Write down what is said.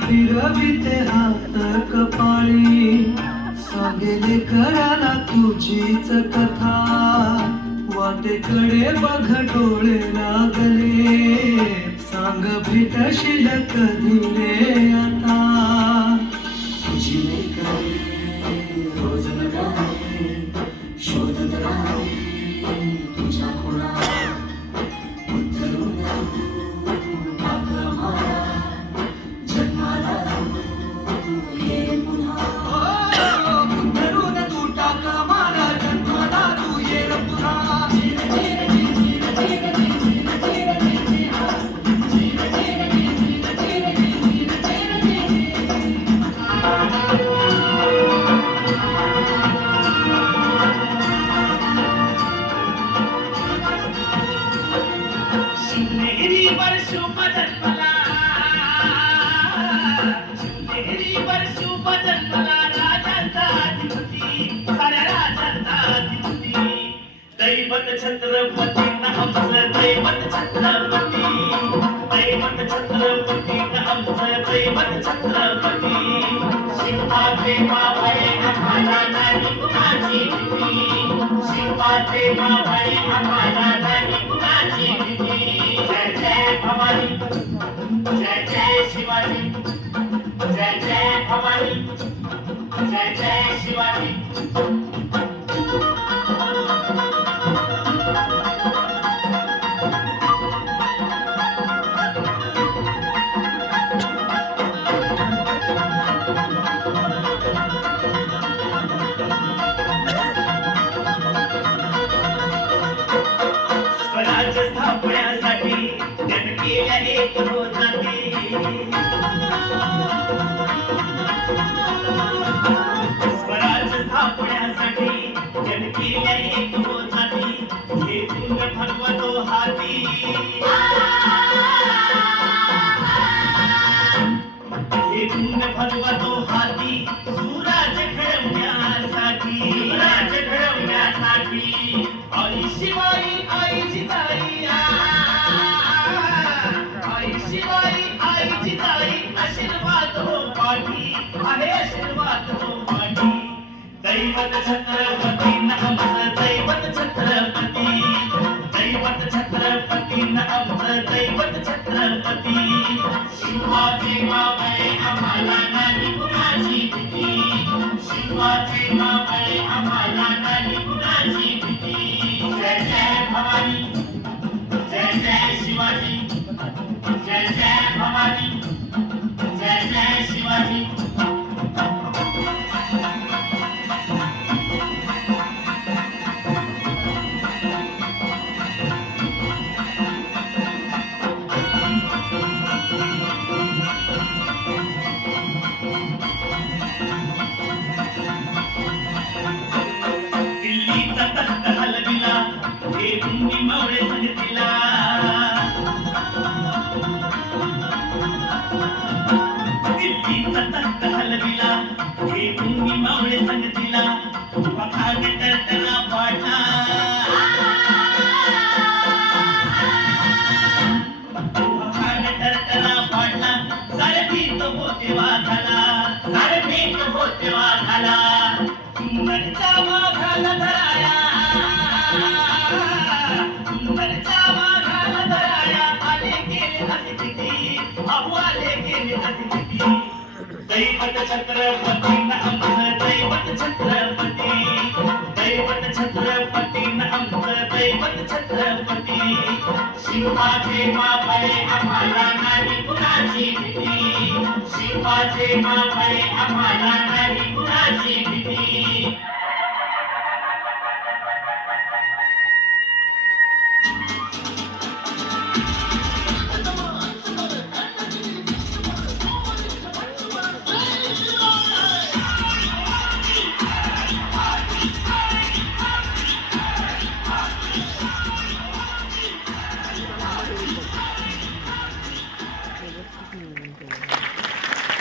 फिरविते हात कपाळी सांगेले कराला तुझीच कथा वाटेकडे बघ डोळे लागले सांग भेटशील कधी रे आता तुझी लेकरे रोज नव्याने शोधत राही तुझ्या खुणा उतरून टाक मला जन्माला ये पुन्हा उतरून तू टाक मला जन्माला तू ये पुन्हा शिवनेरी वर्षो जन्मला शिवनेरी वर्षो जन्मला राजांचा अधिपती साऱ्या राजांचा अधिपती दैवत छत्रपती न आमचं दैवत छत्रपती दैवत छत्रपती न आमचं दैवत छत्रपती शिवाचे मावळे आम्हाला नाही कुणाची भीती शिवाचे मावळे आम्हाला नाही कुणाची भीती जय जय भवानी जय जय शिवाजी जय जय भवानी जय जय शिवाजी स्वराज्य स्थापण्यासाठी त्यानं केल्या एक रोजाती स्वराज्य स्थापण्यासाठी त्यानं केल्या एक रोजाती हे तुंग ठरवतो हाती हे तुंग ठरवतो हाती सुराज्य घडवण्यासाठी सुराज्य घडवण्यासाठी आई शिवाई आई जिजाई आई शिवाई आई जिजाई आशीर्वाद हो पाठी आहे आशीर्वाद हो पाठी दैवत छत्रपती न आमचं दैवत छत्रपती दैवत छत्रपती न आमचं दैवत छत्रपती शिवाचे मावळे आम्हाला नाही कुणाची भीती शिवाचे मावळे आम्हाला नाही कुणाची भीती जय जय भवानी जय जय शिवाजी जय जय भवानी जय जय शिवाजी दिल्लीचा तख्त हलविला हे तुम्ही मावळे संगतीला दिल्लीचा तख्त हलविला हे तुम्ही मावळे संगतीला पखाग तरतरा पाडला पखाग तरतरा पाडला सारे भीत होते वाघाला सारे भीत होते वाघाला सुंदरच्या वाघाला धराया सुंदरच्या वाघाला धराया आले गेले अतिथी अहो आले गेले अतिथी दैवत छत्रपती न आमचं दैवत छत्रपती दैवत छत्रपती न आमचं दैवत छत्रपती शिवाचे मावळे आम्हाला नाही कुणाची भीती शिवाचे मावळे आम्हाला नाही कुणाची भीती